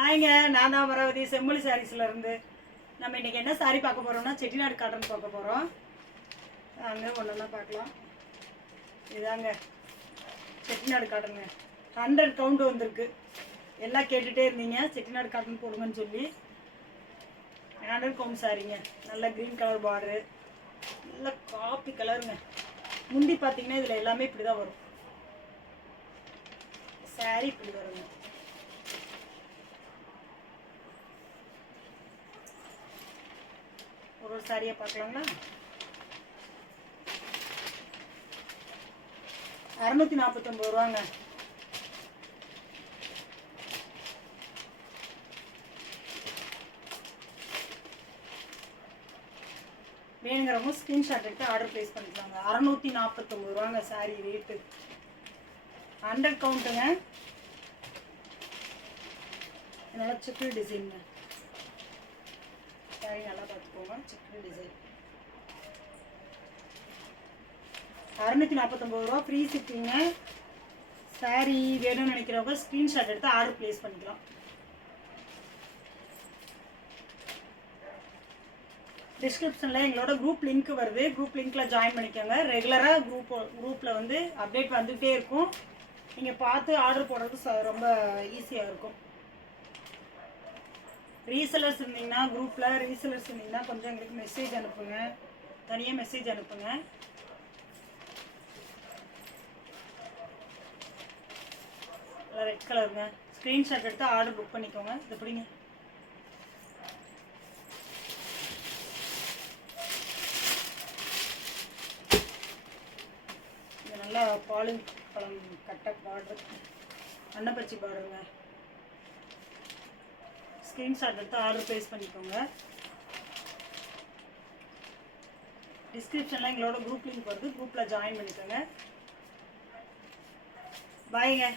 ஹாய்ங்க, நான் தான் அமராவதி செம்மொழி சாரீஸ்லேருந்து. நம்ம இன்றைக்கி என்ன சாரீ பார்க்க போகிறோம்னா செட்டிநாடு காட்டன் பார்க்க போகிறோம். அங்கே ஒன்றா பார்க்கலாம். இதாங்க செட்டிநாடு காட்டனுங்க. 100 கவுண்ட் வந்திருக்கு. எல்லாம் கேட்டுகிட்டே இருந்தீங்க செட்டிநாடு காட்டன் போடுங்கன்னு சொல்லி. 100 கவுண்ட் சாரீங்க. நல்ல க்ரீன் கலர் பார்டரு, நல்ல காப்பி கலருங்க. முந்தி பார்த்தீங்கன்னா இதில் எல்லாமே இப்படி தான் வரும். சாரீ இப்படி வருங்க. ஒரு சாரியை பார்க்கலாங்களா? 649 ரூபாங்க. வேணுங்கிறவங்க ஸ்க்ரீன்ஷாட் எடுத்து ஆர்டர் ப்ளேஸ் பண்ணிக்கலாங்க. 649 ரூபாங்க சாரி ரேட்டு. 100 கவுண்ட்டுங்க. நல்லா சிக்கல் டிசைனுங்க. சாரி நல்லா பார்த்துக்கோங்க. சிக்கன் டிசைன் 649 ரூபா. ஃப்ரீ ஷிப்பிங்க. சாரி வேணும்னு நினைக்கிறவங்க ஸ்க்ரீன்ஷாட் எடுத்து ஆர்டர் ப்ளேஸ் பண்ணிக்கலாம். டிஸ்கிரிப்ஷனில் எங்களோட குரூப் லிங்க் வருது. குரூப் லிங்க்கில் ஜாயின் பண்ணிக்கோங்க. ரெகுலராக குரூப்பில் வந்து அப்டேட் வந்துகிட்டே இருக்கும். நீங்கள் பார்த்து ஆர்டர் போடுறது ரொம்ப ஈஸியாக இருக்கும். ரீசெலர்ஸ் இருந்தீங்கன்னா குரூப்பில் ரீசெலர்ஸ் இருந்தீங்கன்னா கொஞ்சம் எங்களுக்கு மெசேஜ் அனுப்புங்க. தனியாக மெசேஜ் அனுப்புங்க. ரெட் கலருங்க. ஸ்க்ரீன்ஷாட் எடுத்து ஆர்டர் புக் பண்ணிக்கோங்க. இது எப்படிங்க இது நல்லா பாலின் பழம் கட்டை பார்டர், அன்னப்பச்சி பார்டருங்க. ஸ்க்ரீன்ஷாட் எடுத்து ஆர்டர் ப்ளேஸ் பண்ணிக்கோங்க. டிஸ்கிரிப்ஷனில் எங்களோட குரூப் லிங்க் வருது. குரூப்பில் ஜாயின் பண்ணிக்கோங்க. பாய்ங்க.